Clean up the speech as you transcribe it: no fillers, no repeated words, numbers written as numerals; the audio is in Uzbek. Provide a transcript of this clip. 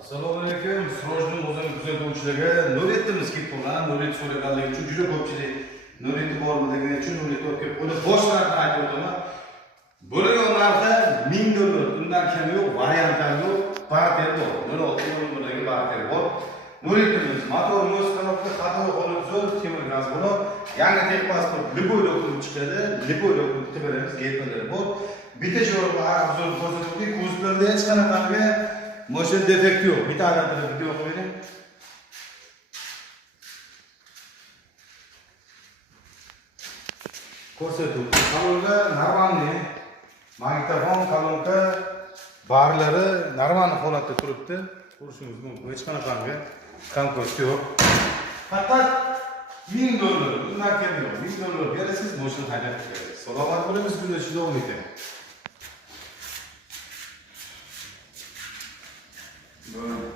Assalomu alaykum. Sirojning o'zini kuzatuvchilariga Nuretdimiz kelib qolgan. Nuret so'raganligi uchun juda ko'pchilik Nuret bormi degan uchun Nuret olib kelib qo'ydi. Bosh narxni aytib o'taman. Bo'lgan narxi $1000. Undan kam yo'q, variantlar yo'q, barter bor. 16 barter bor. Nuretdimiz motorimiz qanotda xato qolib zo'r temir gaz bo'lib, yangi texpasport любой dokument chiqadi. Любой dokument beramiz, getmalari bor. Bitta joyga arzon ko'rsatdik, kuzlarda hech qanaqangi motion defekt yo'q. Bitta alarmda video qo'ying. Ko'rsatuv. Kolonka normalniy. Magnitofon kolonka barlari normal holatda turibdi. Ko'rishingiz mumkin. Hech qanaqangi konflikt yo'q. Faqat $1000. Bundan kam yo'q. $1000 berasiz, motion haydab chiqasiz. Salomat bo'lamiz, kunda shunday o'ynaydi. Bueno.